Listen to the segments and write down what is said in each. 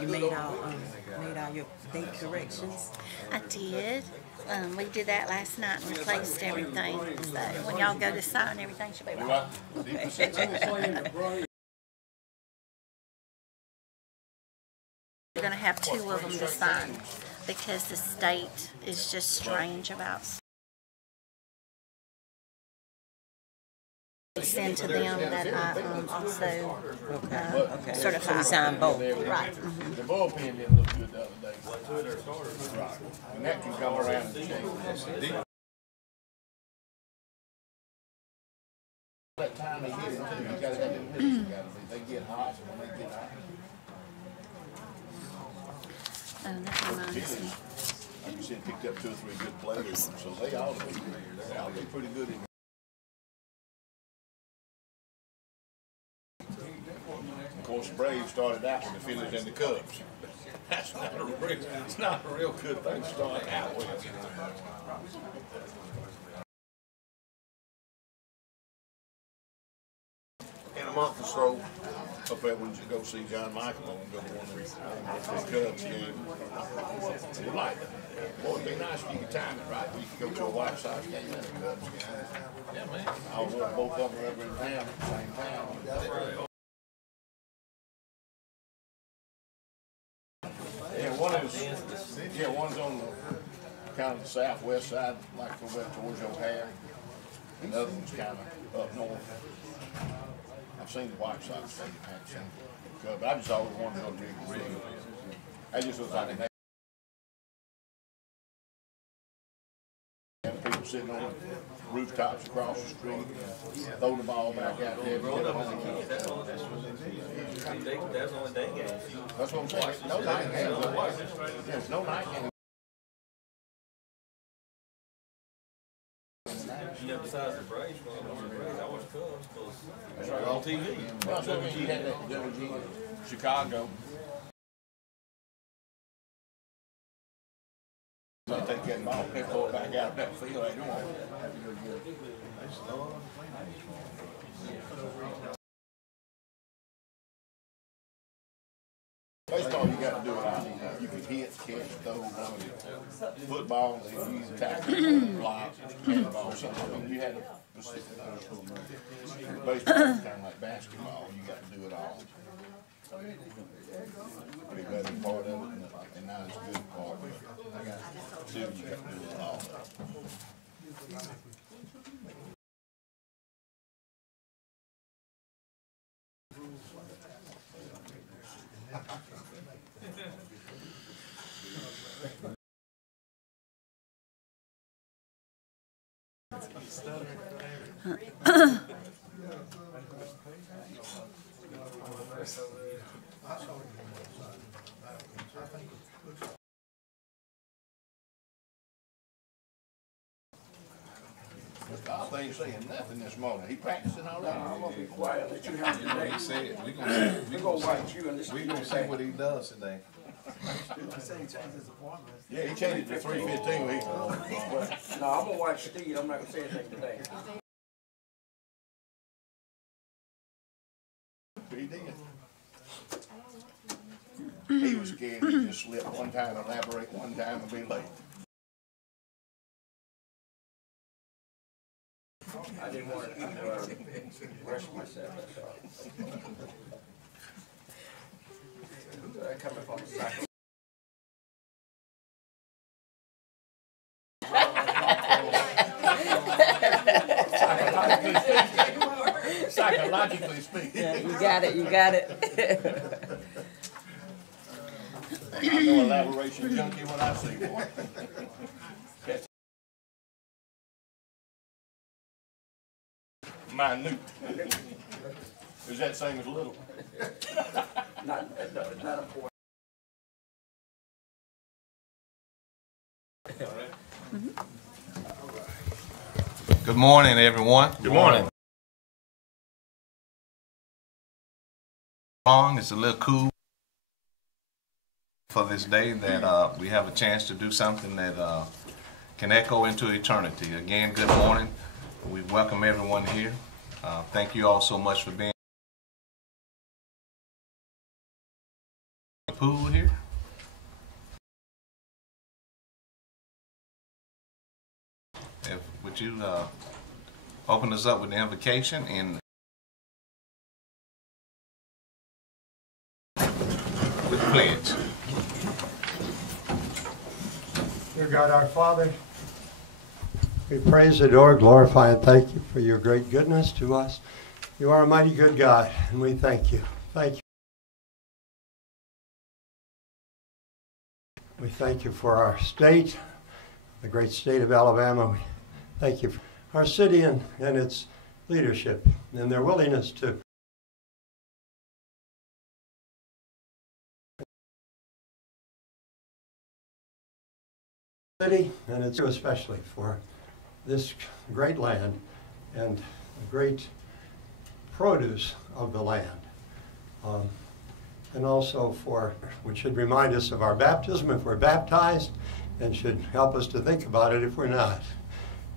You made all your date corrections. I did. We did that last night and replaced everything. So when y'all go to sign, everything should be right. We're going to have 2 of them to sign because the state is just strange about send to them that I also certify. So you signed both. Right. The bullpen didn't look good the other day. Right. And that can come around and change. That time they hit it too, you gotta have them hitters, they get hot, when they get hot. Oh, that reminds me. Like you said, picked up 2 or 3 good players, so they ought to be pretty good in. Of course, the Braves started out with the Phillies and the Cubs. It's not a real good thing to start out with. In a month or so, up there we should go see John Michael and go to one of the Cubs games. We like it. Boy, it'd be nice if you could time it right. We could go to a White Sox game and a Cubs game. Yeah, man. I'll walk both of them over in town at the same time. One's on kind of the southwest side, like over towards O'Hare. And the other one's kind of up north. I've seen the White Sox stadium, I haven't seen the Cubs. I just always wanted to go to Wrigley. I just was like, people sitting on rooftops across the street, throw the ball back out there. That's what I'm saying. No night games. There's no night games. Yeah, besides the Braves, I watch Cubs because That's right. on TV. Well, so you had that WG Chicago. They take that ball, they throw it back out that field. Baseball, you got to do it out. You can hit, catch, throw, run. Football, you use tackle, block, handball, something. I mean, you had a specific baseball is kind of like basketball. You got to do it all. The better part of it, and not as good part of it. Still, you got to do it all. They ain't saying nothing this morning. He practicing already. I'm gonna be quiet. Let you have You know what he said. We gonna watch you and we gonna see what he does today. Yeah, he changed it to 3:15. No, I'm gonna watch Steve. I'm not gonna say anything today. He did. He was scared he'd just slip one time, elaborate one time, and be late. I didn't want to rush myself, that's all. Coming from the side. Psychologically speaking. Yeah, you got it, you got it. I know elaboration junkie when I see one. Minute. Is that same as little? Not important. Good morning, everyone. Good morning. It's a little cool for this day that we have a chance to do something that can echo into eternity. Again, good morning. We welcome everyone here. Thank you all so much for being pool here. Would you open us up with the invocation and with the pledge? Dear God, our Father, we praise, adore, glorify, and thank you for your great goodness to us. You are a mighty good God, and we thank you. Thank you. We thank you for our state, the great state of Alabama. We thank you for our city and its leadership and their willingness to city, and it's especially for this great land and the great produce of the land. And also for, which should remind us of our baptism if we're baptized, and should help us to think about it if we're not.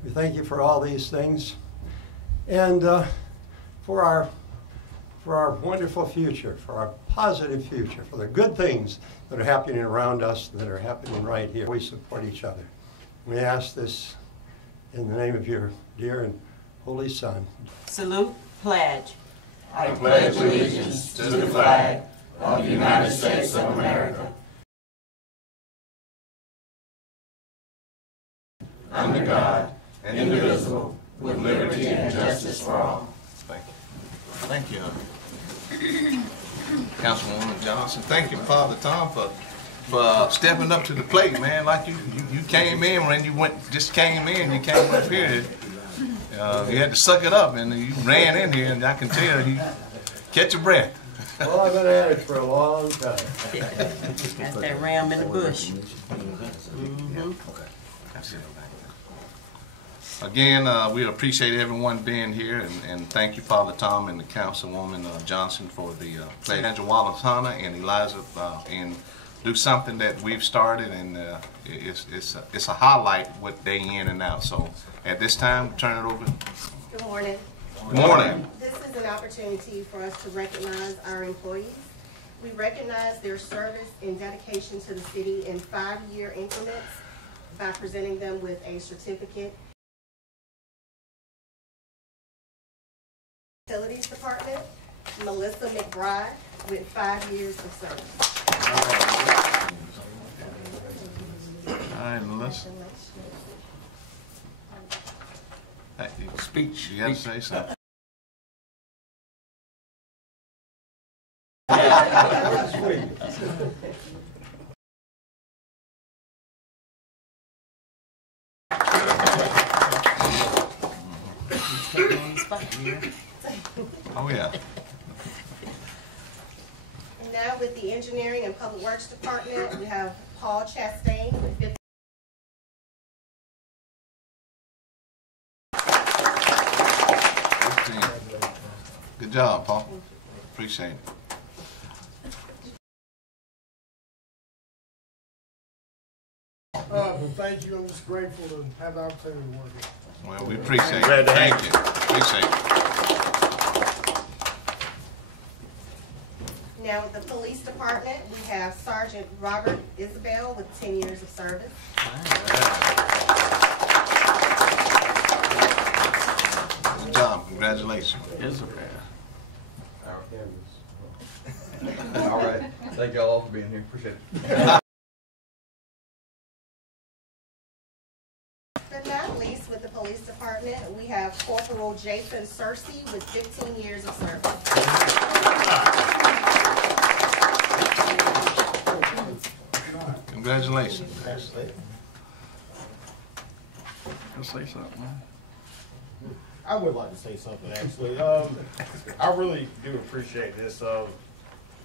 We thank you for all these things, and for our wonderful future, for our positive future, for the good things that are happening around us, that are happening right here. We support each other. We ask this in the name of your dear and holy Son. Salute, pledge. I pledge allegiance to the flag of the United States of America, under God, indivisible, with liberty and justice for all. Thank you. Councilwoman Johnson. Thank you, Father Tom, for stepping up to the plate, man. Like you came in when you just came in. You came up here. You had to suck it up, and you ran in here, and I can tell you catch your breath. Well, I've been at it for a long time. Got that ram in the bush. Again, we appreciate everyone being here, and thank you, Father Tom and the Councilwoman Johnson, for the pledge. Angela Wallace Hunter and Eliza, and do something that we've started, and it's a highlight what day in and out. So at this time, turn it over. Good morning. Good morning. This is an opportunity for us to recognize our employees. We recognize their service and dedication to the city in 5-year increments by presenting them with a certificate. Facilities Department, Melissa McBride, with 5 years of service. All right, Melissa. Hey, speech, you got to say something. Oh, yeah. And now with the Engineering and Public Works Department, we have Paul Chastain with 50. Good job, Paul. Appreciate it. Thank you. I'm just grateful to have the opportunity to work here. Well, we appreciate it. Thank you. Appreciate it. Now with the Police Department, we have Sergeant Robert Isabel with 10 years of service. Good job. Congratulations. All right. Thank y'all all for being here. Appreciate it. But not least, with the Police Department, we have Corporal Jason Searcy with 15 years of service. Congratulations. Let's say something. I would like to say something, actually. I really do appreciate this.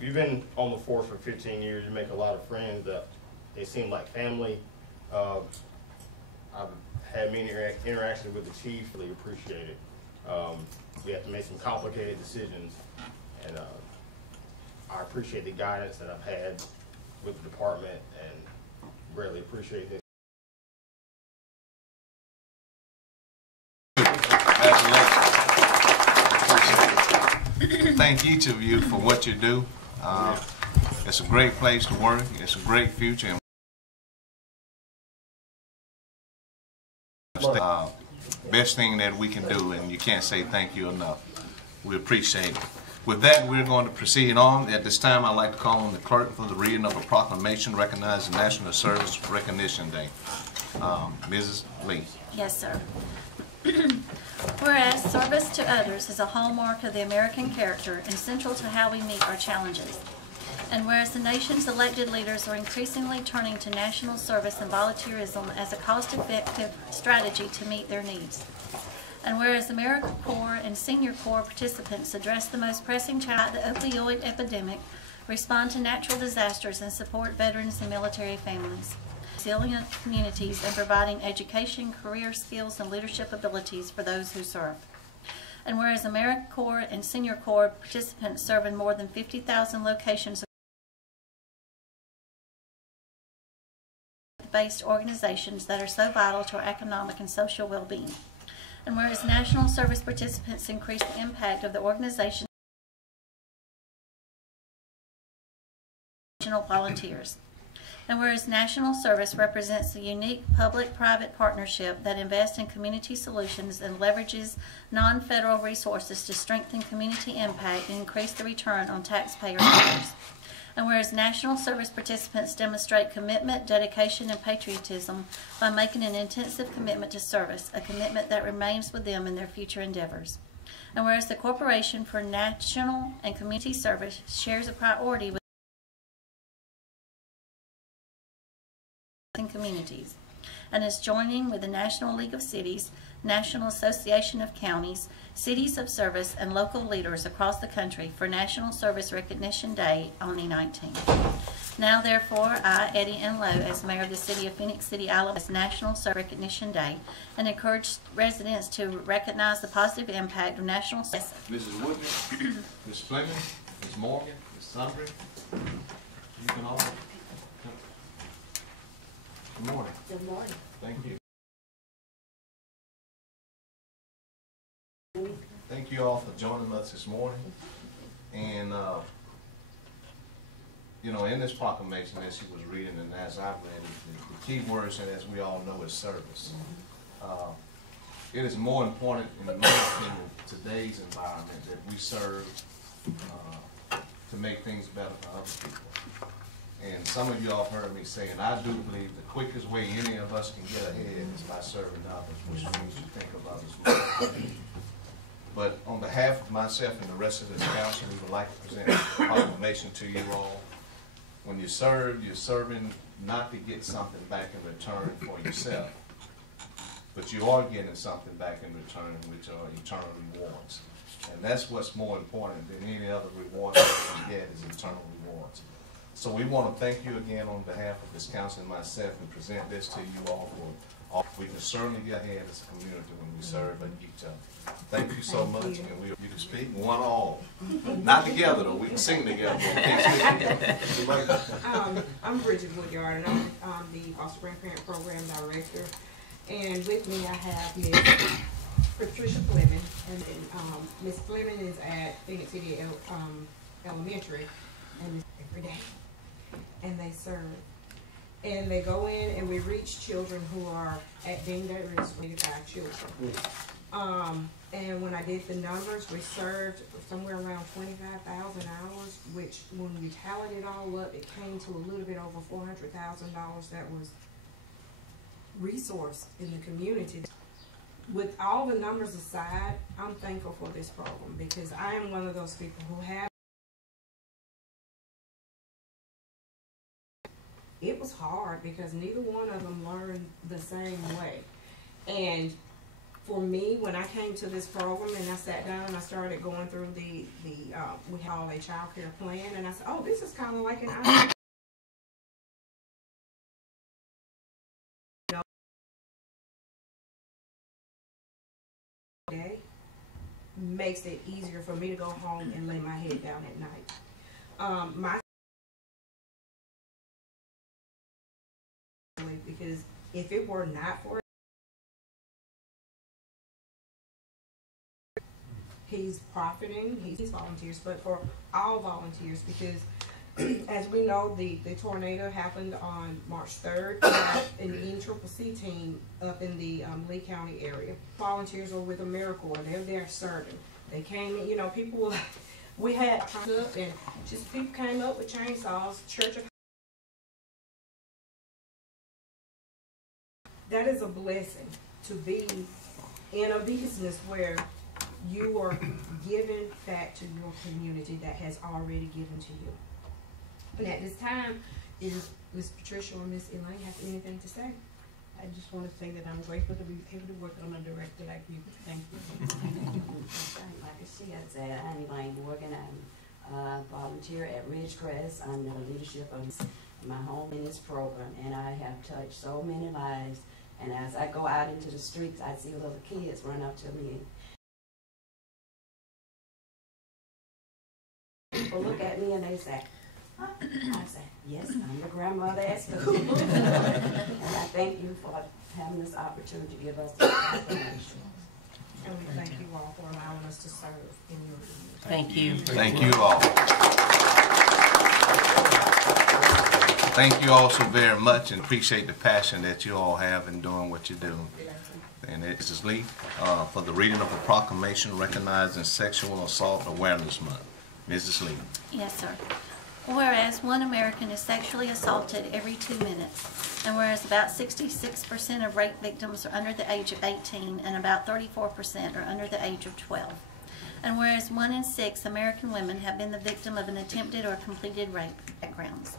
You've been on the force for 15 years. You make a lot of friends that they seem like family. I've had many interactions with the chief. Really appreciate it. We have to make some complicated decisions, and I appreciate the guidance that I've had with the department, and greatly appreciate this. Thank each of you for what you do. It's a great place to work. It's a great future. And best thing that we can do, and you can't say thank you enough. We appreciate it. With that, we're going to proceed on. At this time, I'd like to call on the clerk for the reading of a proclamation recognizing National Service Recognition Day. Mrs. Lee. Yes, sir. Whereas service to others is a hallmark of the American character and central to how we meet our challenges. And whereas the nation's elected leaders are increasingly turning to national service and volunteerism as a cost-effective strategy to meet their needs. And whereas AmeriCorps and Senior Corps participants address the most pressing challenge, the opioid epidemic, respond to natural disasters, and support veterans and military families, resilient communities, and providing education, career skills, and leadership abilities for those who serve. And whereas AmeriCorps and Senior Corps participants serve in more than 50,000 locations based organizations that are so vital to our economic and social well-being. And whereas national service participants increase the impact of the organization volunteers. And whereas national service represents a unique public-private partnership that invests in community solutions and leverages non-federal resources to strengthen community impact and increase the return on taxpayer dollars. And whereas national service participants demonstrate commitment, dedication, and patriotism by making an intensive commitment to service, a commitment that remains with them in their future endeavors. And whereas the Corporation for National and Community Service shares a priority with communities, and is joining with the National League of Cities, National Association of Counties, Cities of Service, and local leaders across the country for National Service Recognition Day on the 19th. Now, therefore, I, Eddie N. Lowe, as Mayor of the City of Phenix City, Alabama, as National Service Recognition Day, and encourage residents to recognize the positive impact of national service. Mrs. Woodman, Ms. Fleming, Ms. Morgan, Ms. Sundry, you can all. Good morning. Good morning. Thank you. Thank you all for joining us this morning. And, you know, in this proclamation, as she was reading and as I've read it, the key words, and as we all know, is service. It is more important, in my opinion, today's environment that we serve to make things better for other people. And some of you all have heard me say, and I do believe the quickest way any of us can get ahead is by serving others, which means you think of others more. But on behalf of myself and the rest of this council, we would like to present a proclamation to you all. When you serve, you're serving not to get something back in return for yourself, but you are getting something back in return, which are eternal rewards. And that's what's more important than any other reward that you can get is eternal rewards. So we want to thank you again on behalf of this council and myself and present this to you all for we can certainly get ahead as a community when we serve each other. Thank you so much, and you can speak one all. Not together though, we can sing together, but we can't speak together. I'm Bridget Woodyard, and I'm the Foster Grandparent Program Director. And with me I have Ms. Patricia Fleming, and Ms. Fleming is at Phenix City Elementary, and every day. And they serve. And they go in and we reach children who are at being at risk for 85 children. And when I did the numbers, we served somewhere around 25,000 hours, which when you tallied it all up, it came to a little bit over $400,000 that was resourced in the community. With all the numbers aside, I'm thankful for this program because I am one of those people who have. It was hard because neither one of them learned the same way. And for me, when I came to this program and I sat down and I started going through we have a child care plan, and I said, oh, this is kind of like an day makes it easier for me to go home and lay my head down at night. Because if it were not for he's profiting, he's volunteers, but for all volunteers, because as we know, the tornado happened on March 3rd, and the NCCC team up in the Lee County area. Volunteers are with AmeriCorps, and they're there serving. They came in, you know, people were, we had up, and just people came up with chainsaws, church of. That is a blessing to be in a business where you are giving back to your community that has already given to you. And at this time, is Ms. Patricia or Ms. Elaine have anything to say? I just want to say that I'm grateful to be able to work on a director like you. Thank you. Like she had said, I'm Elaine Morgan. I'm volunteer at Ridgecrest. I'm the leadership of my home in this program, and I have touched so many lives. And as I go out into the streets, I see little kids run up to me. People look at me and they say, huh? I say, yes, I'm your grandmother at school. And I thank you for having this opportunity to give us this information. And we thank you all for allowing us to serve in your community. Thank you. Thank you all. Thank you all so very much, and appreciate the passion that you all have in doing what you do. And this is Lee for the reading of a proclamation recognizing Sexual Assault Awareness Month. Mrs. Lee. Yes, sir. Whereas 1 American is sexually assaulted every 2 minutes, and whereas about 66% of rape victims are under the age of 18 and about 34% are under the age of 12. And whereas 1 in 6 American women have been the victim of an attempted or completed rape backgrounds.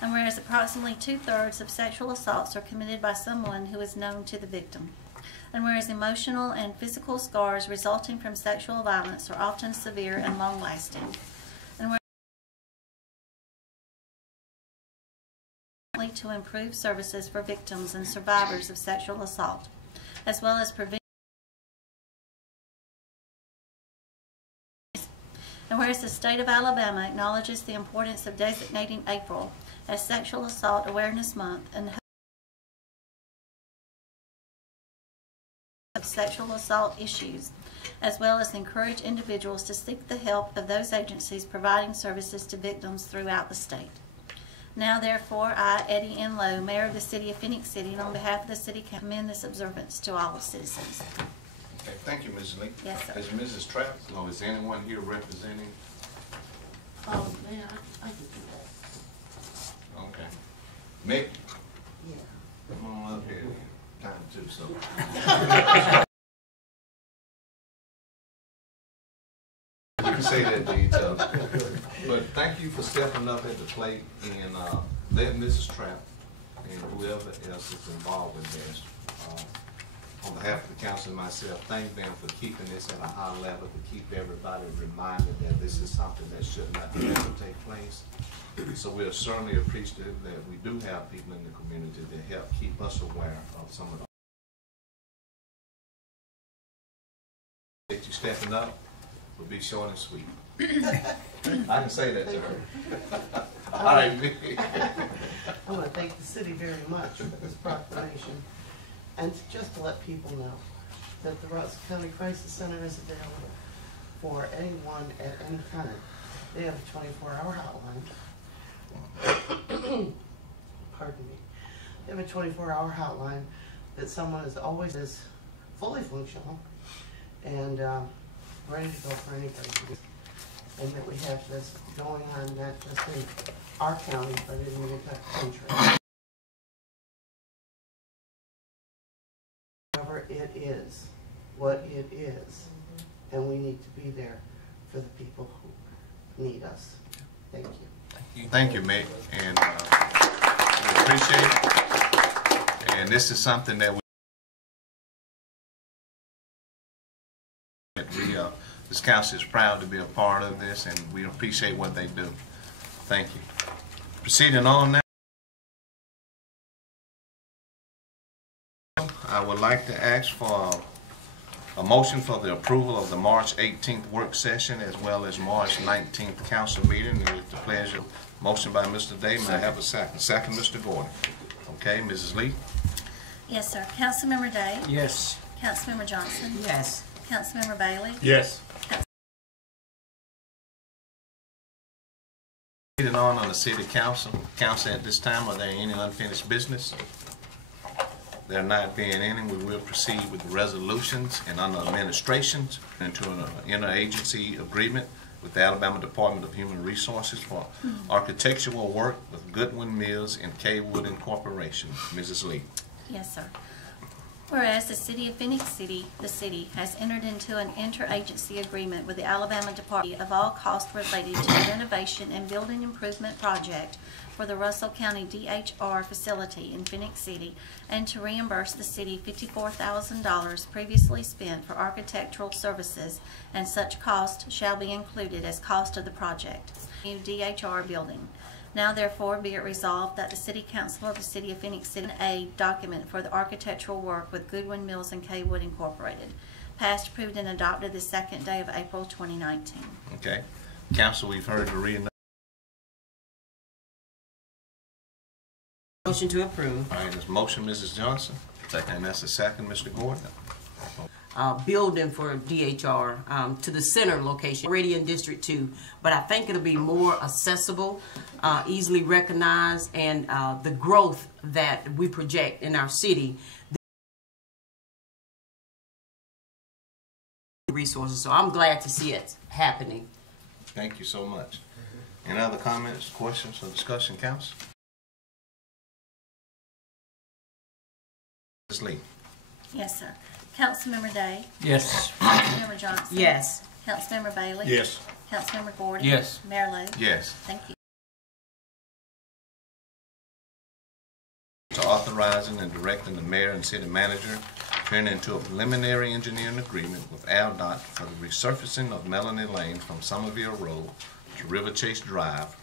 And whereas approximately 2/3 of sexual assaults are committed by someone who is known to the victim. And whereas emotional and physical scars resulting from sexual violence are often severe and long-lasting. And whereas to improve services for victims and survivors of sexual assault, as well as prevent. And whereas the state of Alabama acknowledges the importance of designating April as Sexual Assault Awareness Month and of sexual assault issues, as well as encourage individuals to seek the help of those agencies providing services to victims throughout the state. Now, therefore, I, Eddie N. Lowe, Mayor of the City of Phenix City, and on behalf of the City, commend this observance to all citizens. Okay, thank you, Mrs. Lee. Yes, sir. Is Mrs. Trapp, or is anyone here representing? Oh, man, I can do that. Okay. Mick? Yeah. Come on up here. Time too, so. You can say that to each other. But thank you for stepping up at the plate and letting Mrs. Trapp and whoever else is involved with this, on behalf of the council and myself, thank them for keeping this at a high level, to keep everybody reminded that this is something that should not ever take place. So we are certainly appreciative that we do have people in the community that help keep us aware of some of the that you stepping up will be short and sweet. I can say that to her. All right, Vicky. I want to thank the city very much for this proclamation, and just to let people know that the Russell County Crisis Center is available for anyone at any time. They have a 24-hour hotline. Pardon me. They have a 24-hour hotline that someone is always fully functional and ready to go for anybody. And that we have this going on not just in our county, but in the entire country. Whatever it is, what it is, and we need to be there for the people who need us. Thank you. Thank you, Mick, and we appreciate it. And this is something that this council is proud to be a part of this, and we appreciate what they do. Thank you. Proceeding on now, I would like to ask for a motion for the approval of the March 18th work session as well as March 19th council meeting. And with the pleasure, motion by Mr. Day. May I have a second? Second, Mr. Gordon. Okay, Mrs. Lee? Yes, sir. Councilmember Day? Yes. Councilmember Johnson? Yes. Councilmember Bailey? Yes. Leading on the city council. Council, at this time, are there any unfinished business? There not being any, we will proceed with the resolutions and under administrations into an interagency agreement with the Alabama Department of Human Resources for architectural work with Goodwin Mills and Kaywood Incorporation. Mrs. Lee. Yes, sir. Whereas the City of Phenix City, the city, has entered into an interagency agreement with the Alabama Department of all costs related to the renovation and building improvement project for the Russell County DHR facility in Phenix City, and to reimburse the city $54,000 previously spent for architectural services, and such cost shall be included as cost of the project. New DHR building. Now therefore be it resolved that the City Council of the City of Phenix City a document for the architectural work with Goodwin Mills and Kaywood Incorporated. Passed, approved, and adopted the 2nd day of April 2019. Okay. Council, we've heard the reading. Motion to approve. All right, there's motion, Mrs. Johnson. Second. And that's a second, Mr. Gordon. Building for DHR to the center location, already in District 2, but I think it'll be more accessible, easily recognized, and the growth that we project in our city, the resources. So I'm glad to see it happening. Thank you so much. Any other comments, questions, or discussion, Council? Ms. Lee. Yes, sir. Councilmember Day? Yes. Councilmember Johnson? Yes. Councilmember Bailey? Yes. Councilmember Gordon? Yes. Mayor Lo? Yes. Thank you. To authorizing and directing the mayor and city manager to enter into a preliminary engineering agreement with AlDOT for the resurfacing of Melanie Lane from Somerville Road to River Chase Drive,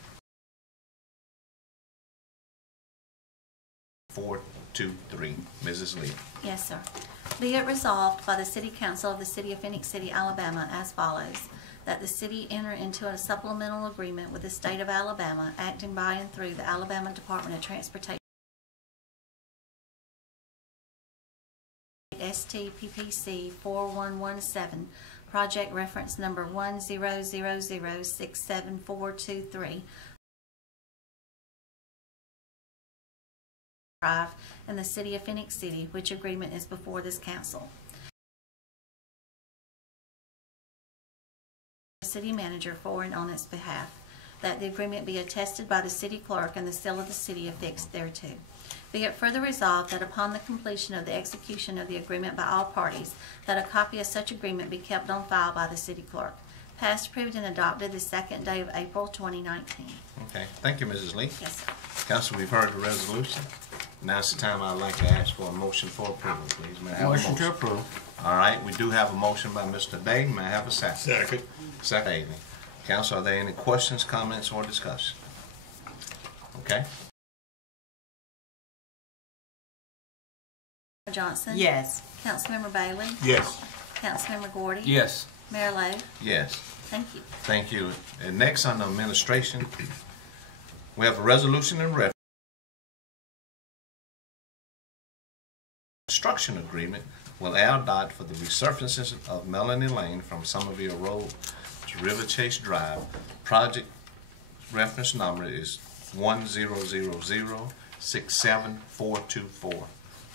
423. Mrs. Lee. Yes, sir. Be it resolved by the City Council of the City of Phenix City, Alabama as follows. That the city enter into a supplemental agreement with the state of Alabama, acting by and through the Alabama Department of Transportation, STPPC 4117, project reference number 100067423, in the city of Phenix City, which agreement is before this council. City manager for and on its behalf. That the agreement be attested by the city clerk and the seal of the city affixed thereto. Be it further resolved that upon the completion of the execution of the agreement by all parties, that a copy of such agreement be kept on file by the city clerk. Passed, approved, and adopted the 2nd day of April 2019. Okay. Thank you, Mrs. Lee. Yes, sir. Council, we've heard the resolution. Now it's the time I'd like to ask for a motion for approval, please. May I have a motion? Motion to approve. All right, we do have a motion by Mr. Day. May I have a second? Second. Second. Council, are there any questions, comments, or discussion? Okay. Johnson? Yes. Councilmember Bailey? Yes. Councilmember Gordy? Yes. Mayor Lo? Yes. Thank you. Thank you. And next, on the administration, we have a resolution and reference construction agreement with AlDOT for the resurfacing of Melanie Lane from Somerville Road to River Chase Drive. Project reference number is 100067424.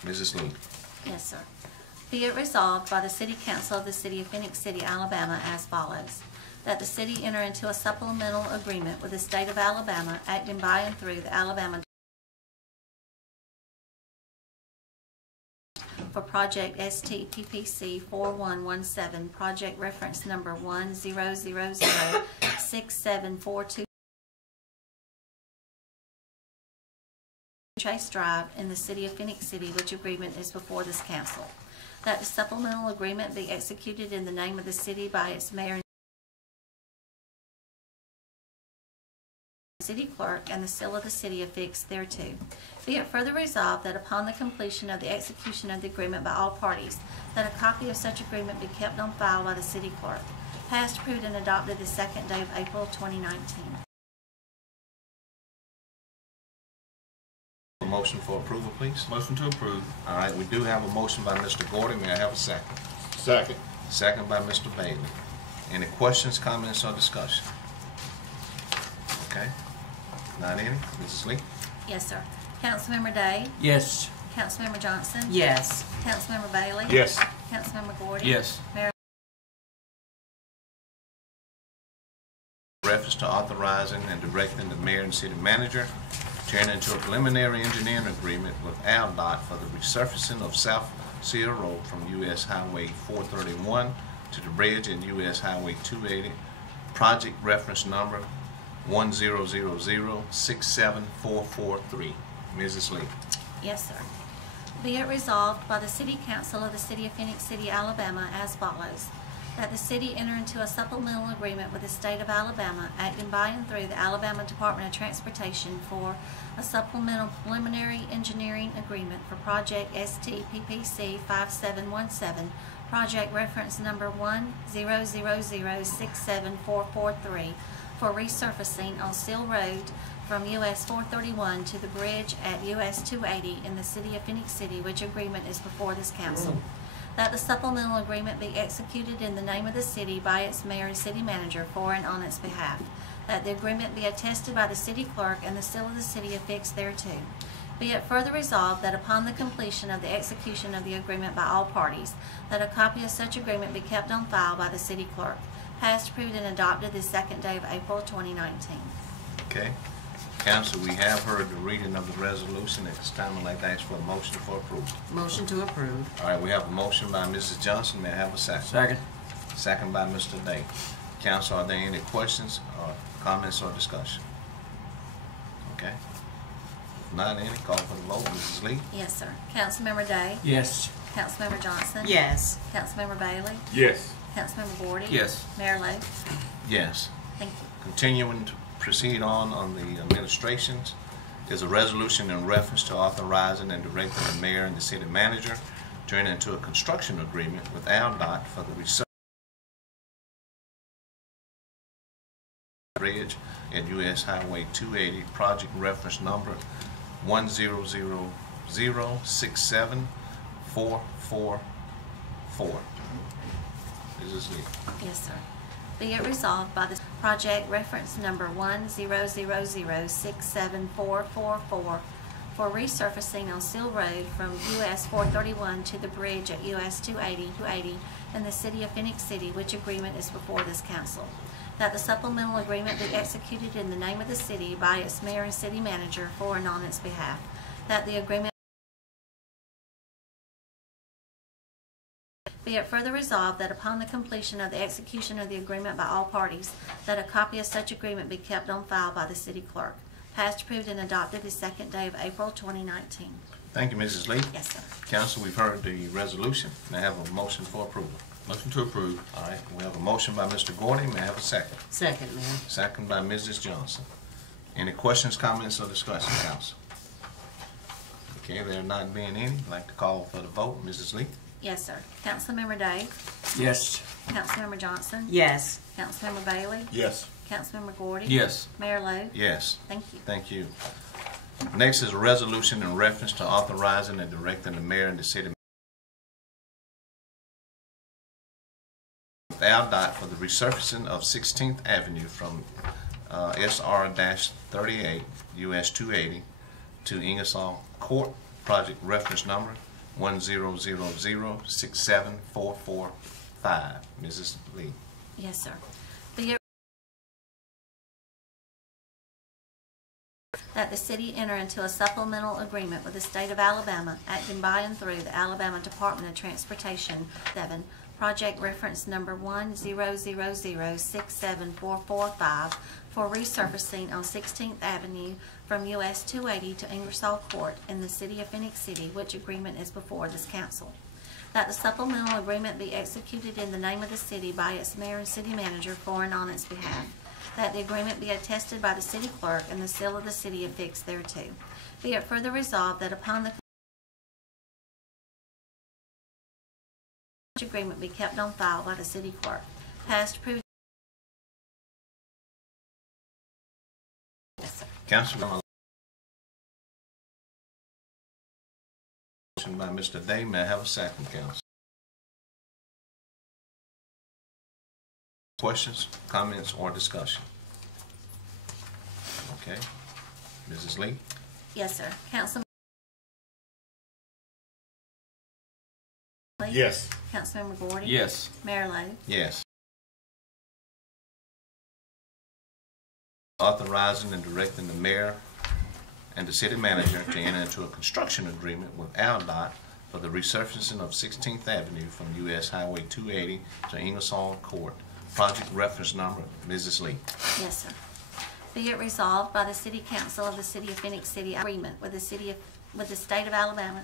Mrs. Lee. Yes, sir. Be it resolved by the City Council of the City of Phenix City, Alabama as follows. That the city enter into a supplemental agreement with the state of Alabama, acting by and through the Alabama for project STPPC 4117, project reference number 100067422, Chase Drive in the city of Phenix City, which agreement is before this council. That the supplemental agreement be executed in the name of the city by its mayor and city clerk and the seal of the city affixed thereto. Be it further resolved that upon the completion of the execution of the agreement by all parties, that a copy of such agreement be kept on file by the city clerk. Passed, approved, and adopted the 2nd day of April 2019. A motion for approval, please. Motion to approve. All right, we do have a motion by Mr. Gordon. May I have a second? Second. Second by Mr. Bailey. Any questions, comments, or discussion? Okay. Not any? Mrs. Lee? Yes, sir. Councilmember Day? Yes. Councilmember Johnson? Yes. Councilmember Bailey? Yes. Councilmember Gordy? Yes. Mayor Reference to authorizing and directing the mayor and city manager to enter into a preliminary engineering agreement with ALDOT for the resurfacing of South Sierra Road from US Highway 431 to the bridge at US Highway 280, project reference number 100067443. Mrs. Lee. Yes, sir. Be it resolved by the City Council of the City of Phenix City, Alabama as follows. That the city enter into a supplemental agreement with the state of Alabama, acting by and through the Alabama Department of Transportation for a supplemental preliminary engineering agreement for project STPPC 5717, project reference number 100067443, for resurfacing on Seal Road from US 431 to the bridge at US 280 in the city of Phenix City, which agreement is before this council. That the supplemental agreement be executed in the name of the city by its mayor and city manager for and on its behalf. That the agreement be attested by the city clerk and the seal of the city affixed thereto. Be it further resolved that upon the completion of the execution of the agreement by all parties, that a copy of such agreement be kept on file by the city clerk. Passed, approved, and adopted this 2nd day of April 2019. Okay. Council, we have heard the reading of the resolution. At this time, I'd like to ask for a motion for approval. Motion to approve. All right, we have a motion by Mrs. Johnson. May I have a second? Second. Second by Mr. Day. Council, are there any questions or comments or discussion? Okay. If not any, call for the vote. Mrs. Lee? Yes, sir. Councilmember Day? Yes. Councilmember Johnson? Yes. Councilmember Bailey? Yes. Councilmember Gordy? Yes. Mayor Lo? Yes. Thank you. Continuing to proceed on the administrations is a resolution in reference to authorizing and directing the mayor and the city manager to enter into a construction agreement with ALDOT for the research bridge at US Highway 280, project reference number 100067444. Mrs. Lee. Yes, sir. Be it resolved by the project reference number 100067444 for resurfacing on Seal Road from US 431 to the bridge at US 280 in the city of Phenix City, which agreement is before this council. That the supplemental agreement be executed in the name of the city by its mayor and city manager for and on its behalf. That the agreement be it further resolved that upon the completion of the execution of the agreement by all parties, that a copy of such agreement be kept on file by the city clerk. Passed, approved, and adopted the 2nd day of April 2019. Thank you, Mrs. Lee. Yes, sir. Council, we've heard the resolution. May I have a motion for approval? Motion to approve. All right, we have a motion by Mr. Gordy. May I have a second? Second, Mayor. Second by Mrs. Johnson. Any questions, comments, or discussion, council? Okay, there not being any, I'd like to call for the vote. Mrs. Lee? Yes, sir. Councilmember Day? Yes. Councilmember Johnson? Yes. Councilmember Bailey? Yes. Councilmember Gordy? Yes. Mayor Lo? Yes. Thank you. Thank you. Next is a resolution in reference to authorizing and directing the mayor and the city with ALDOT for the resurfacing of 16th Avenue from SR-38 US 280 to Ingersoll Court, project reference number 100067445. Mrs. Lee. Yes, sir. Be it that the city enter into a supplemental agreement with the state of Alabama, acting by and through the Alabama Department of Transportation, 7, project reference number 100067445 for resurfacing on 16th Avenue from US 280 to Ingersoll Court in the city of Phenix City, which agreement is before this council. That the supplemental agreement be executed in the name of the city by its mayor and city manager for and on its behalf. That the agreement be attested by the city clerk and the seal of the city affixed thereto. Be it further resolved that upon the agreement be kept on file by the city clerk. Passed, approved. Yes, sir. Councilman. Motion by Mr. Day. May I have a second, council? Questions, comments, or discussion? Okay. Mrs. Lee? Yes, sir. Councilman Lee? Yes. Councilmember Gordy? Yes. Mayor Lo? Yes. Authorizing and directing the mayor and the city manager to enter into a construction agreement with AlDOT for the resurfacing of 16th Avenue from US Highway 280 to Ingersoll Court. Project reference number, Mrs. Lee. Yes, sir. Be it resolved by the City Council of the City of Phenix City, agreement with the state of Alabama,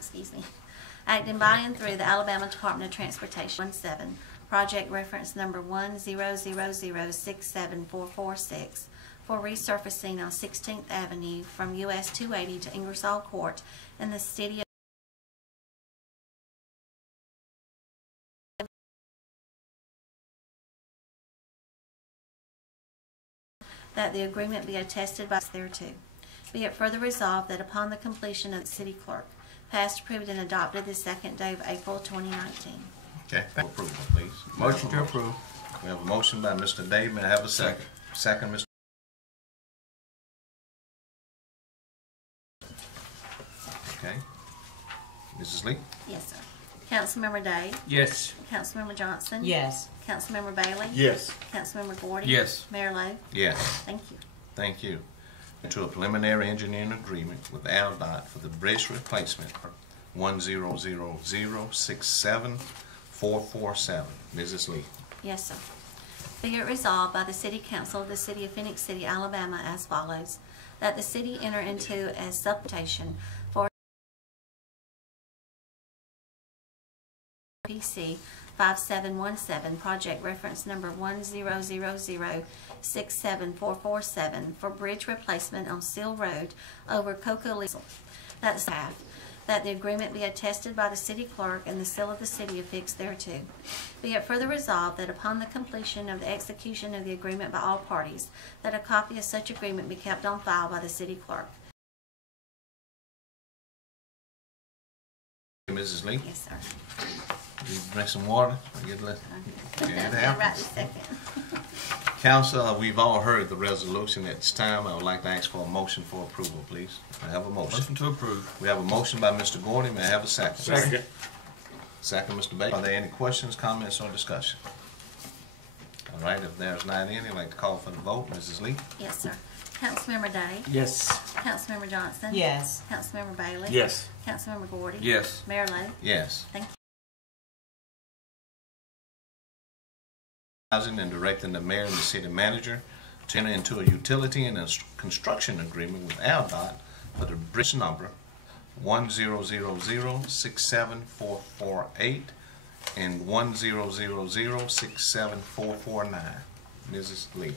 acting by and through the Alabama Department of Transportation 17, project reference number 100067446 for resurfacing on 16th Avenue from US 280 to Ingersoll Court in the city of that the agreement be attested by thereto. Be it further resolved that upon the completion of the city clerk, passed, approved, and adopted the second day of April 2019. Okay, approval, please. Motion to approve. We have a motion by Mr. Dave. May I have a second? Second, Mr. Okay. Mrs. Lee? Yes, sir. Councilmember Day? Yes. Councilmember Johnson? Yes. Councilmember Bailey? Yes. Councilmember Gordy? Yes. Mayor Lo? Yes. Thank you. Thank you. To a preliminary engineering agreement with AlDOT for the bridge replacement for 100067447. Mrs. Lee. Yes, sir. Be it resolved by the City Council of the City of Phenix City, Alabama as follows, that the city enter into a substation for PC 5717, project reference number 100067447 for bridge replacement on Seal Road over Coca-Cola. That's half. That the agreement be attested by the city clerk and the seal of the city affixed thereto. Be it further resolved that upon the completion of the execution of the agreement by all parties, that a copy of such agreement be kept on file by the city clerk. Mrs. Lee? Yes, sir. You drink some water? Get it happens. Right this second. Council, we've all heard the resolution. At this time, I would like to ask for a motion for approval, please. I have a motion. Motion to approve. We have a motion by Mr. Gordy. May I have a second? Second. Second, Mr. Baker. Are there any questions, comments, or discussion? All right, if there's not any, I'd like to call for the vote. Mrs. Lee? Yes, sir. Councilmember Day? Yes. Councilmember Johnson? Yes. Councilmember Bailey? Yes. Councilmember Gordy? Yes. Mayor Lo? Yes. Thank you. And directing the mayor and the city manager to enter into a utility and a construction agreement with AlDOT for the bridge number 100067448 and 100067449. Mrs. Lee.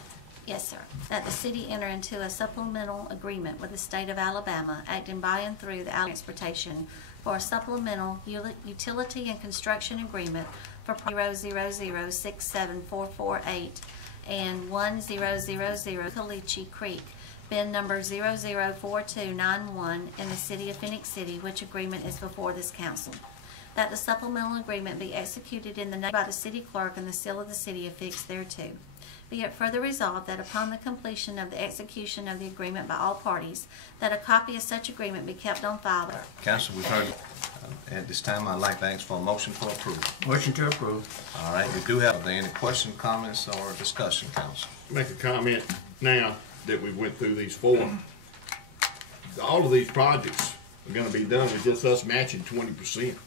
Yes, sir. That the city enter into a supplemental agreement with the state of Alabama, acting by and through the Alabama Transportation for a supplemental utility and construction agreement for 000067448 and 1000 Caliche Creek, bin number 004291 in the city of Phenix City, which agreement is before this council. That the supplemental agreement be executed in the name by the city clerk and the seal of the city affixed thereto. Be it further resolved that upon the completion of the execution of the agreement by all parties, that a copy of such agreement be kept on file. Council, we've heard. At this time, I'd like to ask for a motion for approval. Motion to approve. All right, we do have. Are there any questions, comments, or discussion, Council? Make a comment now that we went through these four. All of these projects are gonna be done with just us matching 20%.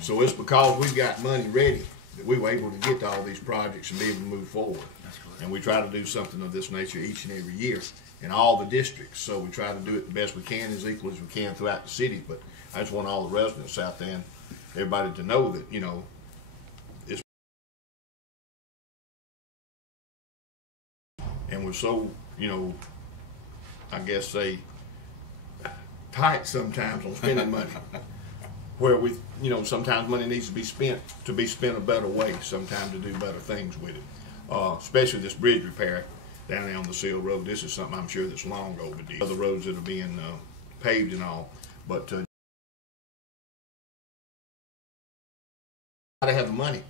So it's because we've got money ready that we were able to get to all these projects and be able to move forward. And we try to do something of this nature each and every year in all the districts. So we try to do it the best we can, as equal as we can throughout the city. But I just want all the residents out there and everybody to know that, you know, it's, and we're so, you know, I guess say tight sometimes on spending money. Where we, you know, sometimes money needs to be spent a better way, sometimes to do better things with it. Especially this bridge repair down there on the Seal Road. This is something I'm sure that's long overdue. Other roads that are being paved and all, but gotta have the money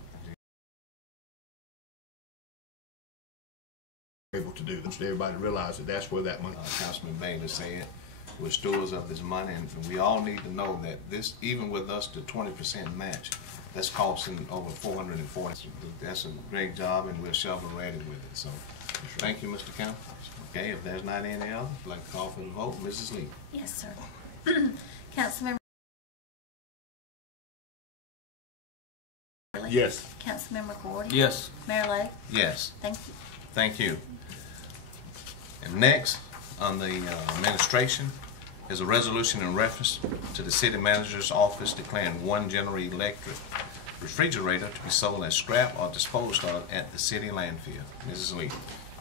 able to do this. Everybody realize that that's where that money. Councilman Bailey said We're stewards of this money, and we all need to know that this, even with us, the 20% match, that's costing over $440. That's a great job, and we're shovel ready with it. So, thank you, Mr. Campbell. Okay, if there's not any else, I'd like to call for the vote. Mrs. Lee. Yes, sir. Councilmember. Yes. Councilmember Gordon. Yes. Mayor Lo. Yes. Thank you. Thank you. And next, on the administration, is a resolution in reference to the city manager's office declaring one General Electric refrigerator to be sold as scrap or disposed of at the city landfill. Mrs. Lee.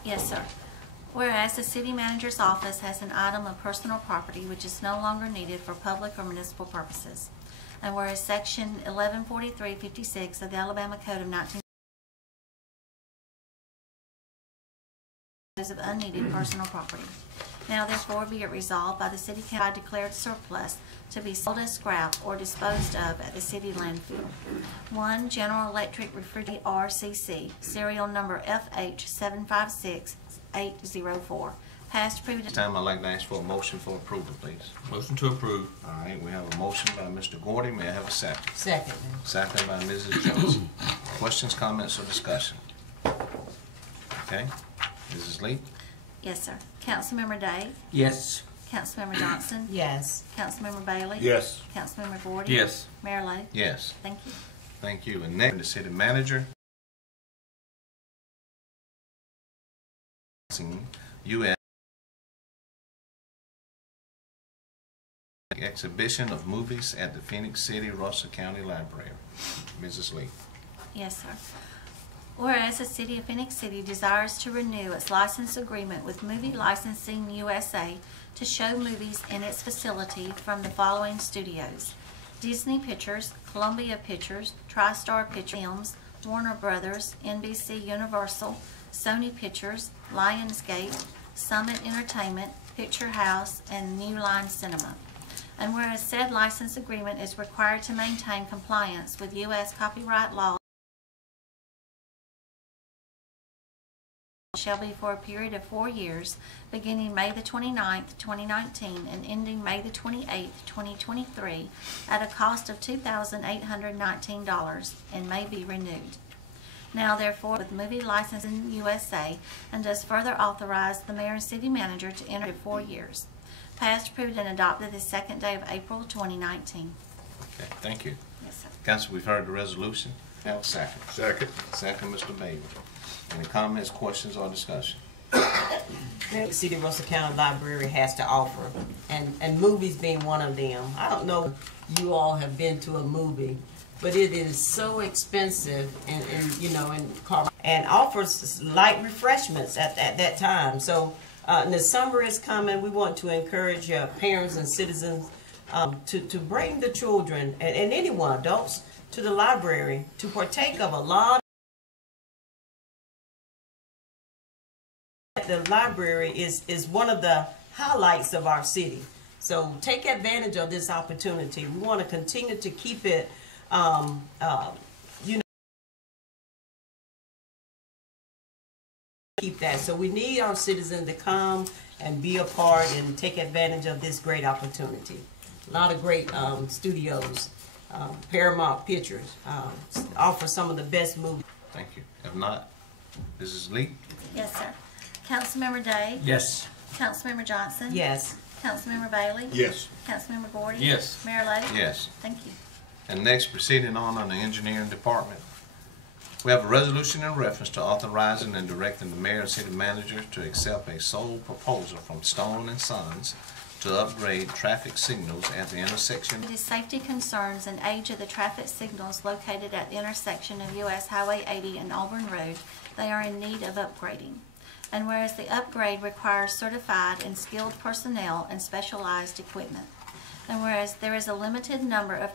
Yes, sir. Whereas the city manager's office has an item of personal property which is no longer needed for public or municipal purposes, and whereas Section 1143-56 of the Alabama Code of 19 of unneeded personal property. Now therefore be it resolved by the City Council by declared surplus to be sold as scrap or disposed of at the city landfill. 1 General Electric Refrigerator RCC, serial number FH756804. Passed, approved. This time I'd like to ask for a motion for approval, please. Motion to approve. All right, we have a motion by Mr. Gordy. May I have a second? Second. Second by Mrs. Johnson. Questions, comments, or discussion? Okay. Mrs. Lee? Yes, sir. Councilmember Day? Yes. Councilmember Johnson? Yes. Councilmember Bailey? Yes. Councilmember Gordon? Yes. Mayor Lo? Yes. Thank you. Thank you. And next, the city manager. U.S. exhibition of movies at the Phenix City Russell County Library. Mrs. Lee. Yes, sir. Whereas the City of Phenix City desires to renew its license agreement with Movie Licensing USA to show movies in its facility from the following studios: Disney Pictures, Columbia Pictures, TriStar Pictures Films, Warner Brothers, NBC Universal, Sony Pictures, Lionsgate, Summit Entertainment, Picture House, and New Line Cinema. And whereas said license agreement is required to maintain compliance with U.S. copyright law, shall be for a period of 4 years, beginning May the 29th, 2019, and ending May the 28th, 2023, at a cost of $2,819, and may be renewed. Now therefore, with Movie Licensing USA, and does further authorize the mayor and city manager to enter 4 years. Passed, approved, and adopted the 2nd day of April 2019. Okay, thank you. Yes, sir. Council, we've heard the resolution. Have a second. Second. Second, Mr. Bailey. Any comments, questions, or discussion? Phenix City Russell County Library has to offer, and movies being one of them. I don't know if you all have been to a movie, but it is so expensive and offers light refreshments at that time. So and the summer is coming. We want to encourage parents and citizens to bring the children and anyone, adults, to the library to partake of a lot. The library is one of the highlights of our city. So take advantage of this opportunity. We want to continue to keep it, keep that. So we need our citizens to come and be a part and take advantage of this great opportunity. A lot of great studios, Paramount Pictures, offer some of the best movies. Thank you. If not, Mrs. Lee? Yes, sir. Councilmember Day? Yes. Councilmember Johnson? Yes. Councilmember Bailey? Yes. Councilmember Gordon? Yes. Mayor Lo? Yes. Thank you. And next, proceeding on the engineering department, we have a resolution in reference to authorizing and directing the mayor and city manager to accept a sole proposal from Stone and Sons to upgrade traffic signals at the intersection. It is safety concerns and age of the traffic signals located at the intersection of U.S. Highway 80 and Auburn Road. They are in need of upgrading. And whereas the upgrade requires certified and skilled personnel and specialized equipment. And whereas there is a limited number of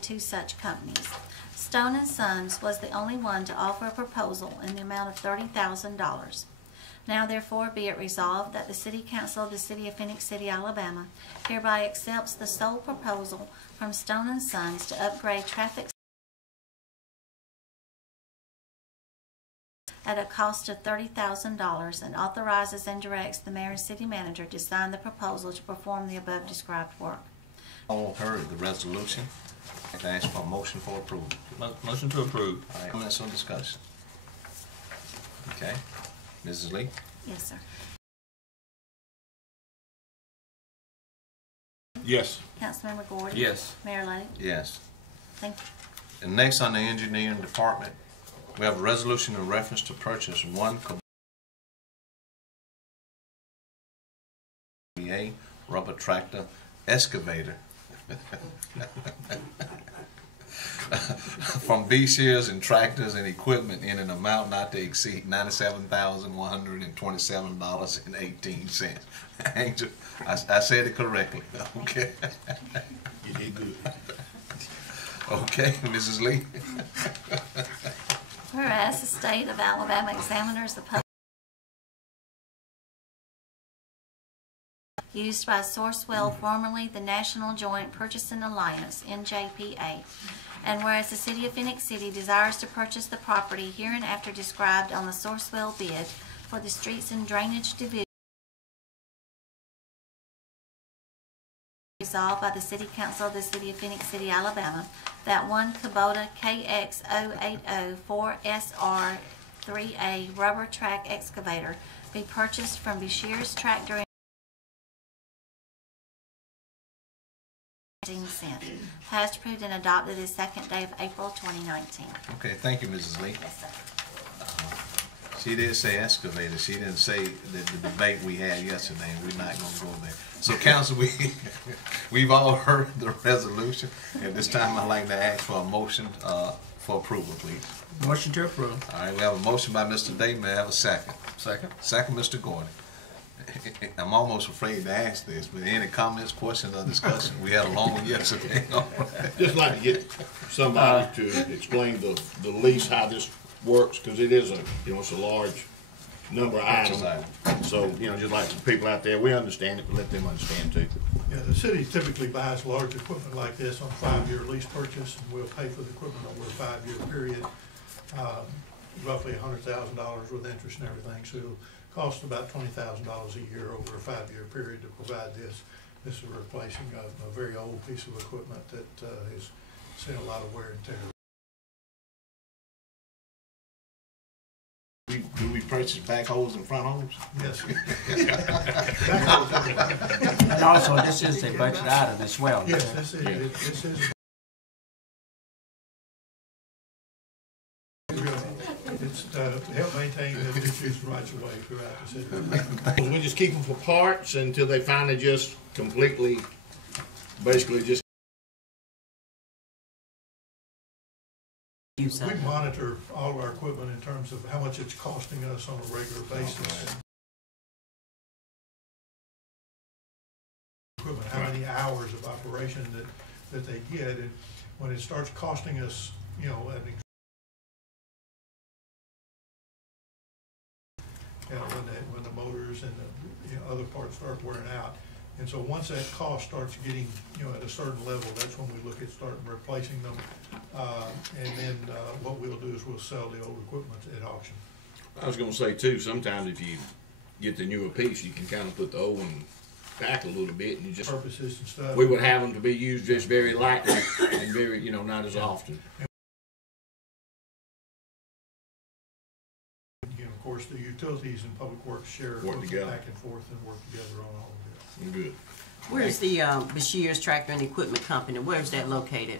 to such companies. Stone and Sons was the only one to offer a proposal in the amount of $30,000. Now therefore be it resolved that the City Council of the City of Phenix City, Alabama hereby accepts the sole proposal from Stone and Sons to upgrade traffic at a cost of $30,000 and authorizes and directs the mayor and city manager to sign the proposal to perform the above described work. All heard the resolution. I'd like to ask for a motion for approval. Motion to approve. All right, comments or discussion? Okay. Mrs. Lee? Yes, sir. Yes. Councilmember Gordon? Yes. Mayor Lo? Yes. Thank you. And next on the engineering department, we have a resolution in reference to purchase one rubber tractor excavator from B Shears and Tractors and Equipment in an amount not to exceed $97,127.18. Angel, I said it correctly. Okay. You did good. Okay, Mrs. Lee. Whereas the state of Alabama examiners the public used by Sourcewell, formerly the National Joint Purchasing Alliance, NJPA, and whereas the city of Phenix City desires to purchase the property hereinafter described on the Sourcewell bid for the Streets and Drainage Division, resolved by the City Council of the City of Phenix City, Alabama, that one Kubota KX0804SR3A rubber track excavator be purchased from Beshears Tractor passed, approved, and adopted this second day of April 2019. Okay, thank you, Mrs. Lee. Yes, sir. She did say excavator. She didn't say that the debate we had yesterday, and we're not going to go there. So, council, we've all heard the resolution. At this time, I'd like to ask for a motion for approval, please. Motion to approve. All right, we have a motion by Mr. Day. May I have a second? Second. Second, Mr. Gordon. I'm almost afraid to ask this, but any comments, questions, or discussion? We had a long one yesterday. Just like to get somebody to explain the lease, how this works, because it is it's a large number of items. So, just like the people out there, we understand it, but let them understand too. Yeah, the city typically buys large equipment like this on a 5-year lease purchase, and we'll pay for the equipment over a 5-year period, roughly $100,000 with interest and everything. So it'll cost about $20,000 a year over a 5-year period to provide this. This is replacing a very old piece of equipment that has seen a lot of wear and tear. Do we purchase backhoes and front holes? Yes. And also, this is a budget item as well. Yes, this is. It's to help maintain the ditches rights of way throughout the city. We just keep them for parts until they finally just completely, basically just. We monitor all of our equipment in terms of how much it's costing us on a regular basis. Equipment, how many hours of operation that they get, and when it starts costing us, when the motors and the other parts start wearing out. And so once that cost starts getting, at a certain level, that's when we look at starting replacing them. And then what we'll do is we'll sell the old equipment at auction. I was gonna say too, sometimes if you get the newer piece, you can kind of put the old one back a little bit and you just. Purposes and stuff. We would have them to be used just very lightly and very, not as often. Of course, the utilities and public works share Work together. back and forth and work together on all of this. Good. Where's the Beshears Tractor and Equipment Company? Where's that located?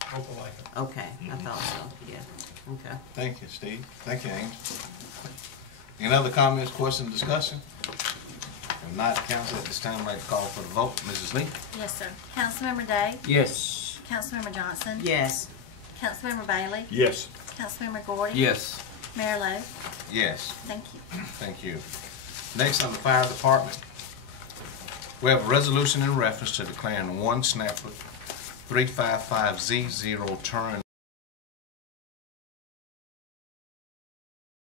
Opelika. Okay, I thought so. Yeah. Okay. Thank you, Steve. Thank you, Angel. Any other comments, questions, discussion? If not, council, at this time, I'd like to call for the vote. Mrs. Lee? Yes, sir. Councilmember Day? Yes. Councilmember Johnson? Yes. Councilmember Bailey? Yes. Councilmember Gordon? Yes. Mayor Lo? Yes. Thank you. Thank you. Next on the fire department, we have a resolution in reference to declaring one snapper 355Z0 turn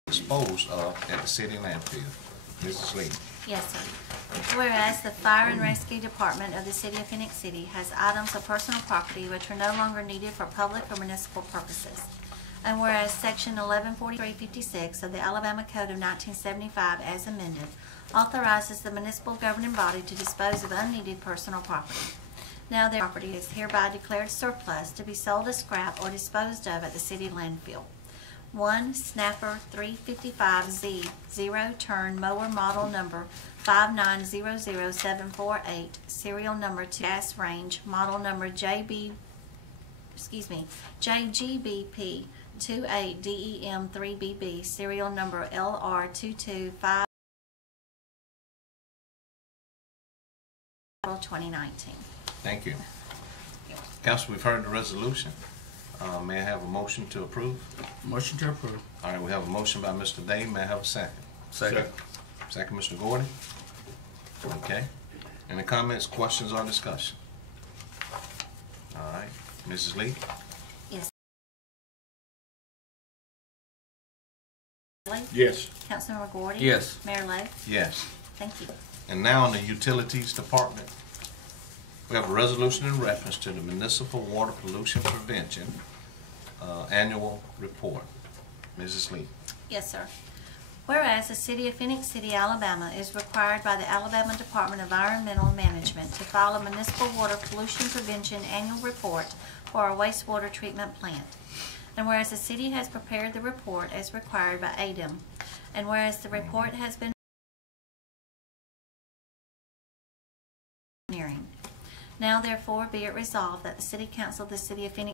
disposed of at the city landfill. Mrs. Lee. Yes, sir. Whereas the Fire and Rescue Department of the City of Phenix City has items of personal property which are no longer needed for public or municipal purposes. And whereas Section 114356 of the Alabama Code of 1975 as amended authorizes the municipal governing body to dispose of unneeded personal property. Now their property is hereby declared surplus to be sold as scrap or disposed of at the city landfill. 1 Snapper 355Z 0-turn mower model number 5900748, serial number 2 gas range, model number JGBP 28DEM3BB, serial number LR225 2019. Thank you. Council, we've heard the resolution. May I have a motion to approve? Motion to approve. All right, we have a motion by Mr. Day. May I have a second? Second. Second, Mr. Gordon. Okay. Any comments, questions, or discussion? All right. Mrs. Lee? Yes. Yes. Councilmember Gordy? Yes. Mayor Lo? Yes. Thank you. And now in the Utilities Department, we have a resolution in reference to the Municipal Water Pollution Prevention Annual Report. Mrs. Lee. Yes, sir. Whereas the City of Phenix City, Alabama is required by the Alabama Department of Environmental Management to file a Municipal Water Pollution Prevention Annual Report for our wastewater treatment plant. And whereas the city has prepared the report as required by ADEM, and whereas the report has been now therefore be it resolved that the City Council of the City of Phenix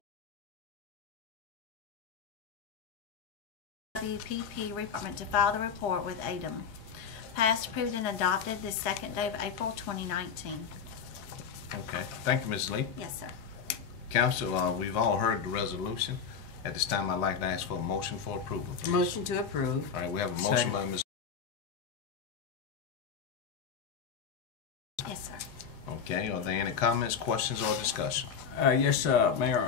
WPP Department to file the report with ADEM. Passed, approved, and adopted this 2nd day of April 2019. Okay. Thank you, Ms. Lee. Yes, sir. Council, we've all heard the resolution. At this time, I'd like to ask for a motion for approval, please. Motion to approve. All right, we have a motion by Ms. Yes, sir. Okay, are there any comments, questions, or discussion? Yes, Mayor.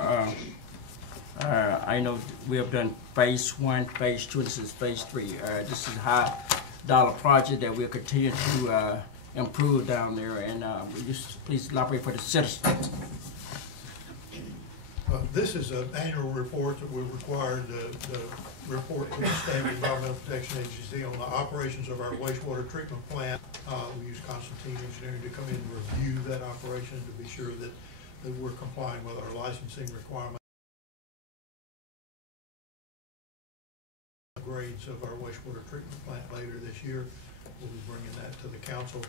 I know we have done phase 1, phase 2, this is phase 3. This is a high-dollar project that we'll continue to improve down there, and we just please elaborate for the citizens. This is an annual report that we're required to report to the State Environmental Protection Agency on the operations of our wastewater treatment plant. We use Constantine Engineering to come in and review that operation to be sure that we're complying with our licensing requirements. Grades of our wastewater treatment plant later this year. We'll be bringing that to the council.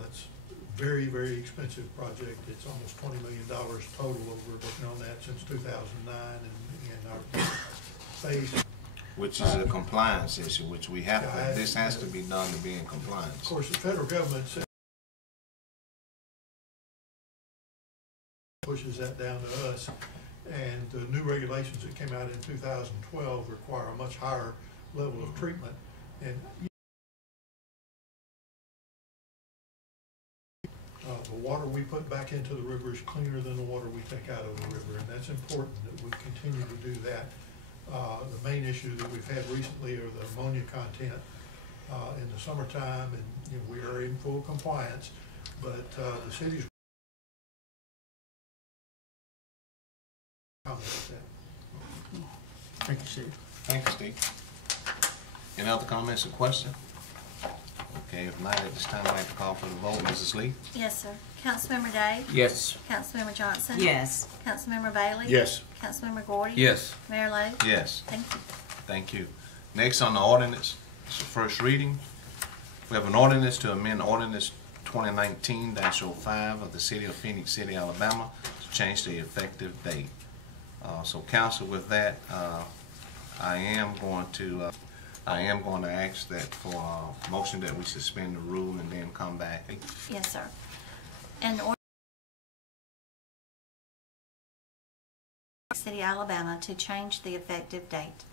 That's a very, very expensive project. It's almost $20 million total. We're working on that since 2009, and our phase. Which is a compliance issue, which we have to, this has to be done to be in compliance. Of course, the federal government pushes that down to us, and the new regulations that came out in 2012 require a much higher level of treatment. And the water we put back into the river is cleaner than the water we take out of the river, and that's important that we continue to do that. The main issue that we've had recently are the ammonia content in the summertime, and we are in full compliance, but the city's comment with that. Thank you, Steve. Thank you, Steve. Any other comments or questions? Okay, if not, at this time, I'd like to call for the vote. Mrs. Lee? Yes, sir. Councilmember Day? Yes. Councilmember Johnson? Yes. Councilmember Bailey? Yes. Councilmember Gordy? Yes. Mayor Lo? Yes. Thank you. Thank you. Next on the ordinance, it's the first reading. We have an ordinance to amend ordinance 2019-05 of the City of Phenix City, Alabama, to change the effective date. So, council, with that, I am going to ask that for a motion that we suspend the rule and then come back. Yes, sir. And City, Alabama, to change the effective date.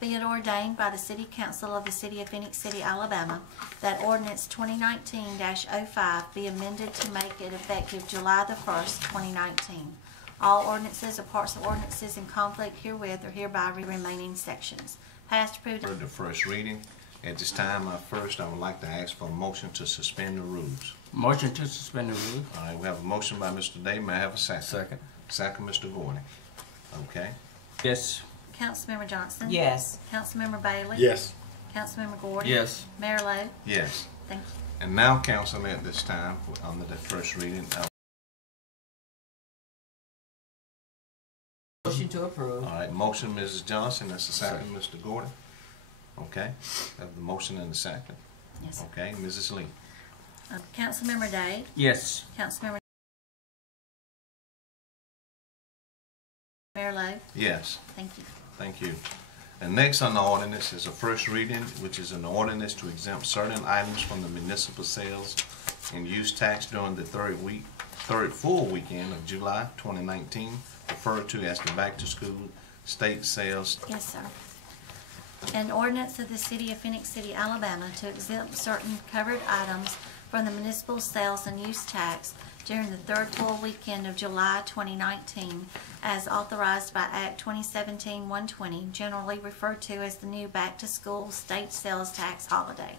Be it ordained by the City Council of the City of Phenix City, Alabama, that ordinance 2019-05 be amended to make it effective July the 1st, 2019. All ordinances or parts of ordinances in conflict herewith are hereby remaining sections. Passed, approved. For the first reading. At this time, I would like to ask for a motion to suspend the rules. Motion to suspend the rules. All right, we have a motion by Mr. Day. May I have a second? Second. Second, Mr. Gordon. Okay. Yes. Councilmember Johnson? Yes. Councilmember Bailey? Yes. Councilmember Gordon? Yes. Mayor Lo? Yes. Thank you. And now, council, at this time, under the first reading, Motion to approve. all right, motion, Mrs. Johnson, that's the second, Mr. Gordon. Okay, have the motion and the second. Yes, sir. Okay, Mrs. Lee. Councilmember Day? Yes. Councilmember Mayor Lo? Yes. Thank you. Thank you. And next on the ordinance is a first reading, which is an ordinance to exempt certain items from the municipal sales and use tax during the third full weekend of July 2019, referred to as the back-to-school state sales. Yes, sir. An ordinance of the City of Phenix City, Alabama to exempt certain covered items from the municipal sales and use tax during the third full weekend of July 2019 as authorized by Act 2017-120, generally referred to as the new back-to-school state sales tax holiday.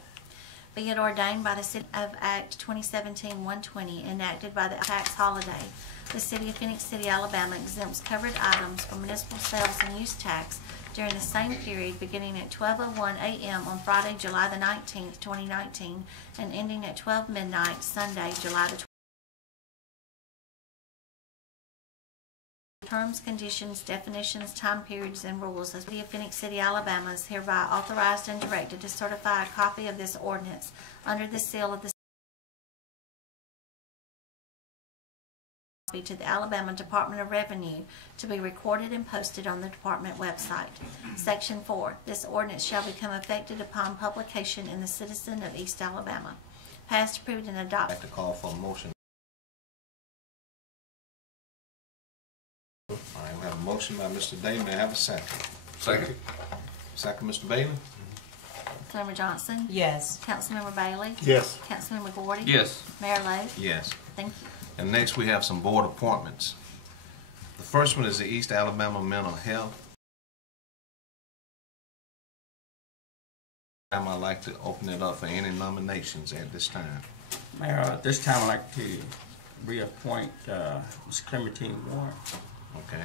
Be it ordained by the City of Act 2017-120, enacted by the tax holiday, the City of Phenix City, Alabama exempts covered items from municipal sales and use tax during the same period beginning at 12:01 a.m. on Friday, July the 19th, 2019, and ending at 12 midnight, Sunday, July the 20th. Terms, conditions, definitions, time periods, and rules as the City of Phenix City, Alabama is hereby authorized and directed to certify a copy of this ordinance under the seal of the to the Alabama Department of Revenue to be recorded and posted on the department website. Section 4. This ordinance shall become effective upon publication in the Citizen of East Alabama. Passed, approved, and I'd adopted. like to call for a motion. All right, we have a motion by Mr. Day. May I have a second? Second. Second, Mr. Bailey? Councilmember Johnson? Yes. Councilmember Bailey? Yes. Councilmember Gordon? Yes. Mayor Lo? Yes. Thank you. And next we have some board appointments. The first one is the East Alabama Mental Health. I'd like to open it up for any nominations at this time. Mayor, at this time I'd like to reappoint Ms. Clementine Warren. Okay.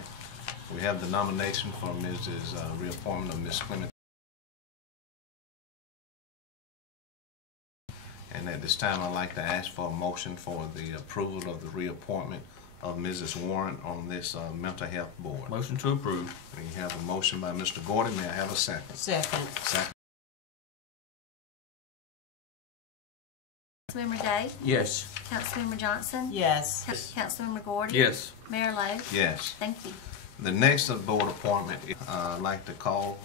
We have the nomination for Mrs. Reappointment of Ms. Clement. And at this time, I'd like to ask for a motion for the approval of the reappointment of Mrs. Warren on this mental health board. Motion to approve. We have a motion by Mr. Gordon. May I have a second? Second. Second. Councilmember Day? Yes. Councilmember Johnson? Yes. Councilmember Gordon? Yes. Mayor Lo? Yes. Thank you. The next board appointment, I'd like to call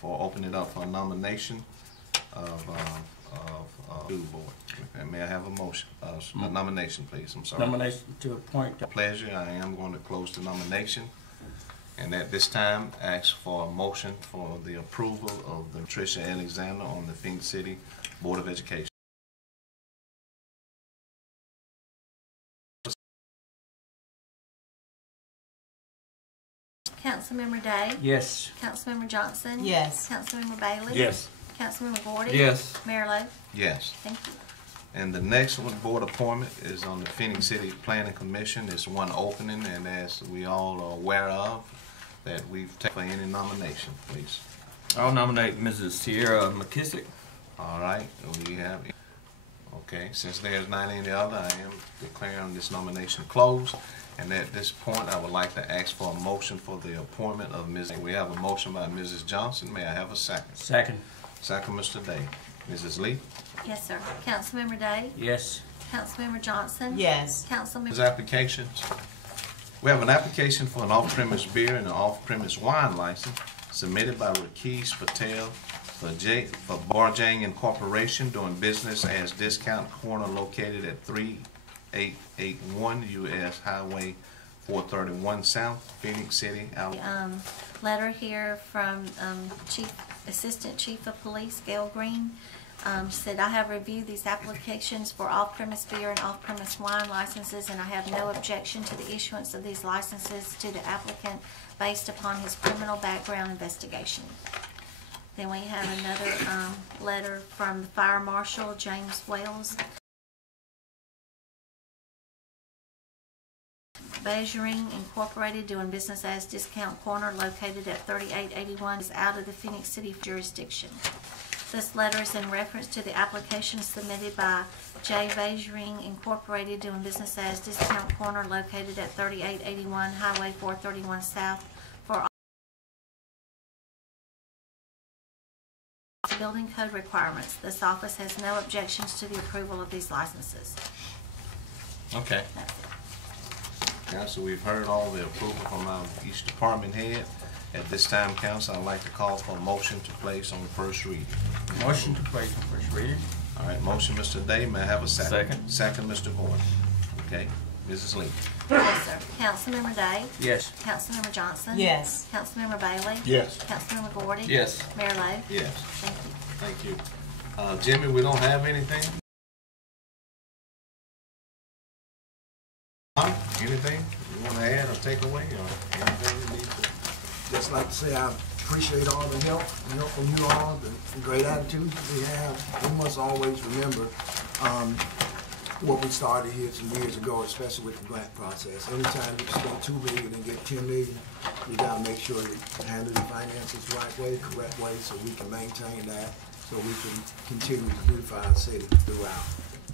for opening it up for a nomination of school board. And may I have a motion, a nomination, please? I'm sorry. Nomination to appoint. Pleasure. I am going to close the nomination. And at this time, ask for a motion for the approval of the Tricia Alexander on the Phenix City Board of Education. Councilmember Day? Yes. Councilmember Johnson? Yes. Councilmember Bailey? Yes. Councilmember Gordon? Yes. Mayor Lo? Yes. Thank you. And the next one, board appointment, is on the Phenix City Planning Commission. It's one opening, and as we all are aware of, that we've taken for any nomination, please. I'll nominate Mrs. Sierra McKissick. All right, we have, okay, since there's not any other, I am declaring this nomination closed. And at this point, I would like to ask for a motion for the appointment of Ms. We have a motion by Mrs. Johnson. May I have a second? Second. Second, Mr. Day. Mrs. Lee? Yes, sir. Councilmember Day? Yes. Councilmember Johnson? Yes. Councilmember... Those applications. We have an application for an off-premise beer and an off-premise wine license submitted by Rakesh Patel for Barjang Incorporation doing business as Discount Corner located at 3881 U.S. Highway 431 South, Phenix City, Alabama. Letter here from Assistant Chief of Police Gail Green. Said, I have reviewed these applications for off-premise beer and off-premise wine licenses, and I have no objection to the issuance of these licenses to the applicant based upon his criminal background investigation. Then we have another letter from the Fire Marshal, James Wells. Bajering Incorporated, doing business as Discount Corner, located at 3881, is out of the Phoenix City jurisdiction. This letter is in reference to the application submitted by J. Bajering Incorporated, doing business as Discount Corner, located at 3881 Highway 431 South, for building code requirements. This office has no objections to the approval of these licenses. Okay. Council, we've heard all the approval from each department head. At this time, council, I'd like to call for a motion to place on first reading. Motion to place on first reading. All right, motion, Mr. Day. May I have a second? Second. Second, Mr. Gordon. Okay, Mrs. Lee. Yes, sir. Councilmember Day? Yes. Councilmember Johnson? Yes. Councilmember Bailey? Yes. Councilmember Gordy? Yes. Mayor Lo? Yes. Thank you. Thank you. Jimmy, we don't have anything? Anything you want to add or take away, or anything we need to? Just like to say I appreciate all the help from you all, the great attitude we have. We must always remember what we started here some years ago, especially with the grant process. Anytime you spend $2 million and get $10 million, you got to make sure you handle the finances the right way, correct way, so we can maintain that, so we can continue to beautify our city throughout.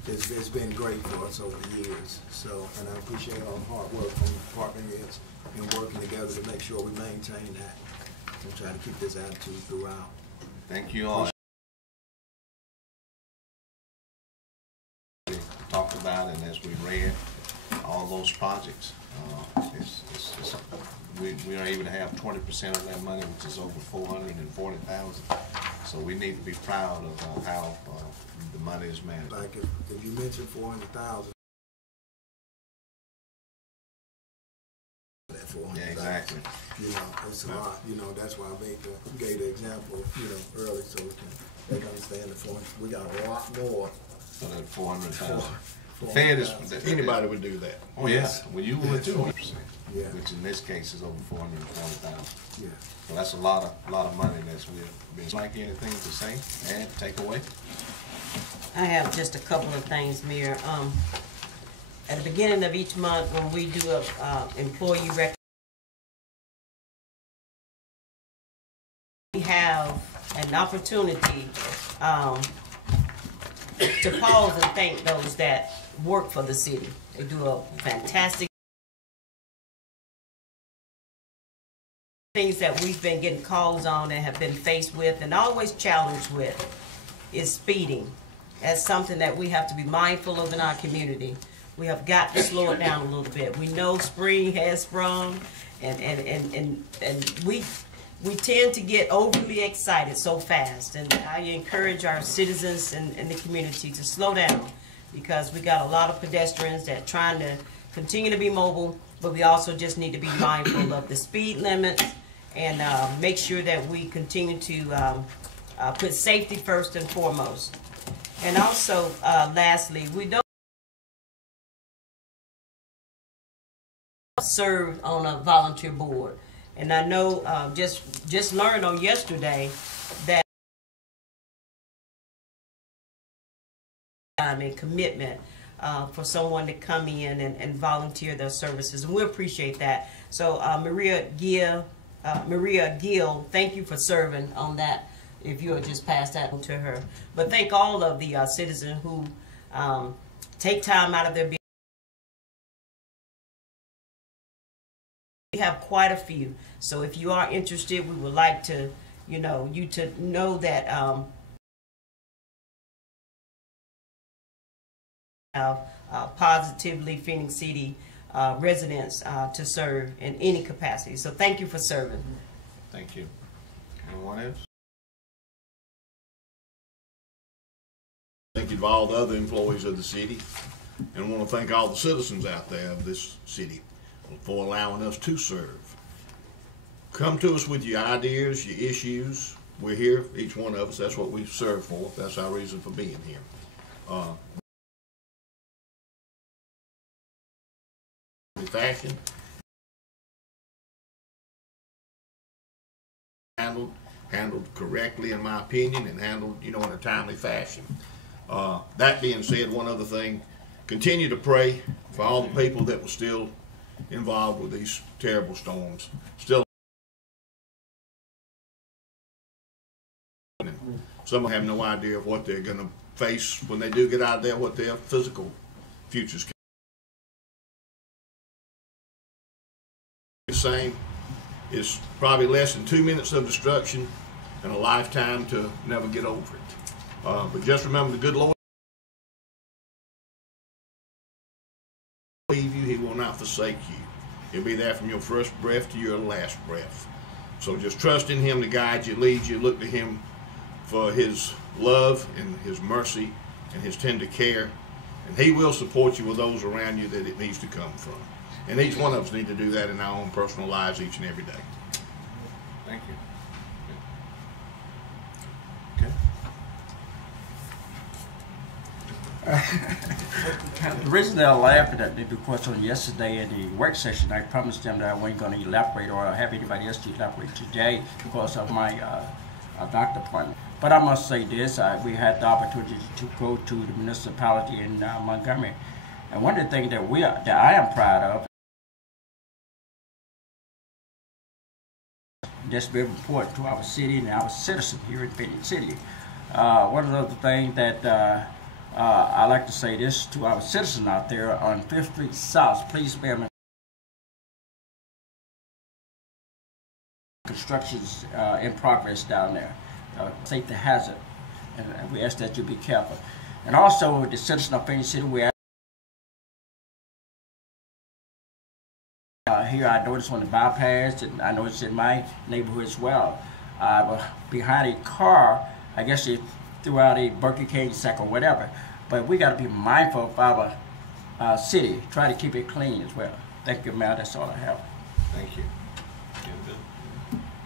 It's been great for us over the years. So, and I appreciate all the hard work from the department heads and working together to make sure we maintain that and try to keep this attitude throughout. Thank you all. We talked about, and as we read all those projects, we are able to have 20% of that money, which is over $440,000. So we need to be proud of how the money is managed. Like if you mentioned $400,000. That $400,000. Yeah, exactly. You know, it's a lot. You know, that's why I gave the example, early, so they can understand the point. We got a lot more. So that 400,000. The Fed is Anybody would do that. Oh yes, well you would too. Yeah. Which in this case is over 440,000. Yeah. So that's a lot of money that's we've been. Like anything to say, add, take away? I have just a couple of things, Mayor. At the beginning of each month, when we do a employee record, we have an opportunity to pause and thank those that work for the city. They do a fantastic things that we've been getting calls on and have been faced with and always challenged with is speeding. That's something that we have to be mindful of in our community. We have got to slow it down a little bit. We know spring has sprung, and we tend to get overly excited so fast. And I encourage our citizens and the community to slow down, because we got a lot of pedestrians that are trying to continue to be mobile, but we also just need to be mindful of the speed limits and make sure that we continue to put safety first and foremost. And also, lastly, we don't serve on a volunteer board. And I know just learned on yesterday that and commitment for someone to come in and volunteer their services, and we appreciate that. So Maria Gill, thank you for serving on that. If you would just pass that on to her. But thank all of the citizens who take time out of their business. We have quite a few. So if you are interested, we would like to, you to know that positively Phoenix City residents to serve in any capacity. So thank you for serving. Thank you. Anyone else? Thank you to all the other employees of the city, and I want to thank all the citizens out there of this city for allowing us to serve. Come to us with your ideas, your issues. We're here, each one of us. That's what we serve for. That's our reason for being here. Fashion handled correctly, in my opinion, and handled, in a timely fashion. That being said, one other thing, continue to pray for all the people that were still involved with these terrible storms. Still, some have no idea of what they're going to face when they do get out of there, what their physical futures can be. The same is probably less than 2 minutes of destruction and a lifetime to never get over it. But just remember, the good Lord will leave you, He will not forsake you. He'll be there from your first breath to your last breath. So just trust in Him to guide you, lead you, look to Him for His love and His mercy and His tender care. And He will support you with those around you that it needs to come from. And each one of us need to do that in our own personal lives each and every day. Thank you. The reason they're laughing at me because on yesterday in the work session, I promised them that I wasn't going to elaborate or have anybody else to elaborate today because of my doctor appointment. But I must say this, we had the opportunity to go to the municipality in Montgomery. And one of the things that I am proud of, that's very important to our city and our citizens here in Phenix City. One of the things that I like to say this to our citizens out there on 5th Street South, please bear in construction's in progress down there, safety hazard, and we ask that you be careful. And also the citizens of Phenix City, we ask here I noticed on the bypass, and I noticed in my neighborhood as well, behind a car, I guess they threw out a Burger King sack or whatever. But we got to be mindful of our city, try to keep it clean as well. Thank you, Mayor. That's all I have. Thank you.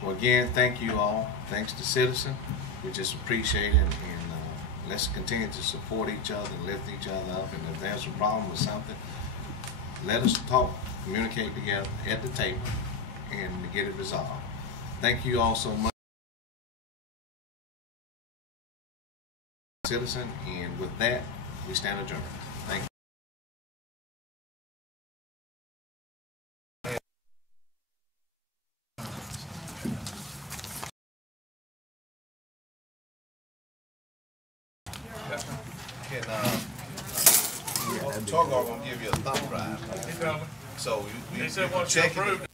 Well, again, thank you all. Thanks to citizens. We just appreciate it, and let's continue to support each other and lift each other up. And if there's a problem with something, let us talk, communicate together at the table, and get it resolved. Thank you all so much, citizen. And with that, we stand adjourned. Thank you. Talk, I'm gonna give you a thumb drive. So you check it.